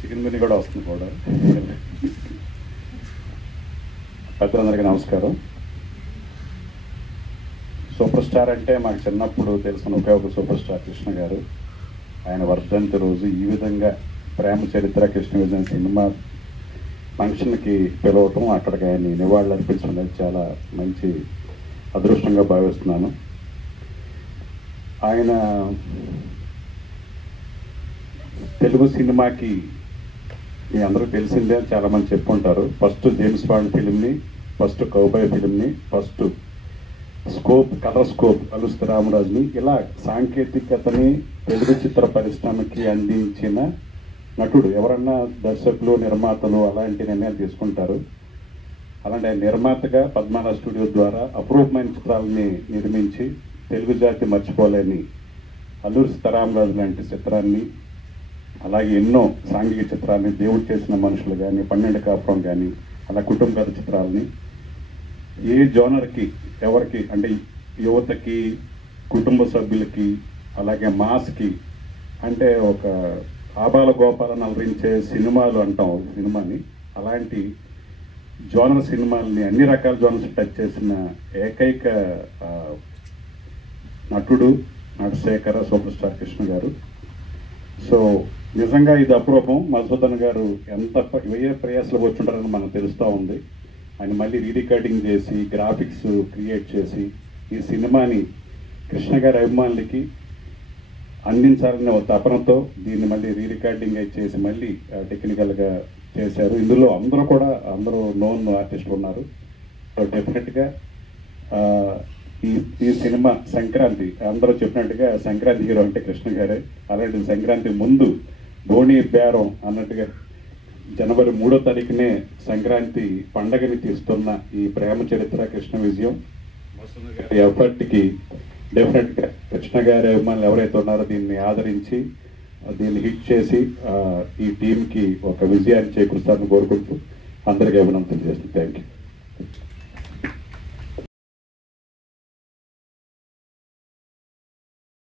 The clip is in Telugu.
చికెన్ బిర్యానీ కూడా వస్తుంది కూడా. పెద్దలందరికీ నమస్కారం. సూపర్ స్టార్ అంటే మాకు చిన్నప్పుడు తెలిసిన ఒకే ఒక సూపర్ స్టార్ కృష్ణ గారు. ఆయన వర్ధంతి రోజు ఈ విధంగా ప్రేమ చరిత్ర కృష్ణ విజయన్ సినిమా ఫంక్షన్కి పిలవటం, అక్కడికి ఆయన నివాళులు అర్పించడం అనేది చాలా మంచి అదృష్టంగా భావిస్తున్నాను. ఆయన తెలుగు సినిమాకి మీ అందరూ తెలిసిందే, చాలామంది చెప్పుకుంటారు. ఫస్ట్ జేమ్స్ బాండ్ ఫిలింని, ఫస్ట్ కౌబాయ్ ఫిలింని, ఫస్ట్ స్కోప్ కలర్ స్కోప్ కలుస్తు రామరాజుని, ఇలా సాంకేతికతని తెలుగు చిత్ర పరిశ్రమకి అందించిన నటుడు. ఎవరన్నా దర్శకులు, నిర్మాతలు అలాంటి నిర్ణయాలు తీసుకుంటారు. అలాంటి నిర్మాతగా పద్మనాభ స్టూడియో ద్వారా అపరూపమైన చిత్రాలని నిర్మించి తెలుగు జాతి మర్చిపోలేని అల్లూరి సీతారామరాజు లాంటి చిత్రాన్ని, అలాగే ఎన్నో సాంఘిక చిత్రాలని, దేవుడు చేసిన మనుషులు కానీ, 12 కాపురం కానీ, అలా కుటుంబ కథ చిత్రాలని ఏ జోనర్కి ఎవరికి అంటే యువతకి, కుటుంబ సభ్యులకి, అలాగే మాస్కి, అంటే ఒక ఆబాల గోపాలను అలరించే సినిమాలు అంటాం సినిమాని, అలాంటి జోనర్ సినిమాలని అన్ని రకాల జోనర్స్ టచ్ చేసిన ఏకైక నటుడు నటశేఖర సూపర్ స్టార్ కృష్ణ గారు. సో నిజంగా ఇది అపరూపం. మధుసూదన్ గారు ఎంత ప్రయాసాలు వచ్చుంటారని మనకు తెలుస్తూ ఉంది. ఆయన మళ్ళీ రీరికార్డింగ్ చేసి, గ్రాఫిక్స్ క్రియేట్ చేసి ఈ సినిమాని కృష్ణ గారి అభిమానులకి అందించాలనే ఒక తపనతో దీన్ని మళ్ళీ రీరికార్డింగ్ చేసి మళ్ళీ టెక్నికల్గా చేశారు. ఇందులో అందరూ నోన్ ఆర్టిస్టులు ఉన్నారు. సో డెఫినెట్గా ఈ సినిమా సంక్రాంతి, అందరూ చెప్పినట్టుగా సంక్రాంతి హీరో అంటే కృష్ణ గారే. అలాంటి సంక్రాంతి ముందు ధోని బేరం అన్నట్టుగా జనవరి 3వ తారీఖునే సంక్రాంతి పండగని తీస్తున్న ఈ ప్రేమ చరిత్ర కృష్ణ విజయం ఎఫర్ట్కి డెఫినెట్గా కృష్ణ గారి అభిమానులు ఎవరైతే ఉన్నారో దీన్ని ఆదరించి దీన్ని హిట్ చేసి ఈ టీంకి ఒక విజయాన్ని చేకూరుస్తారని కోరుకుంటూ అందరికీ అభినందనలు చేస్తాను. Thank you.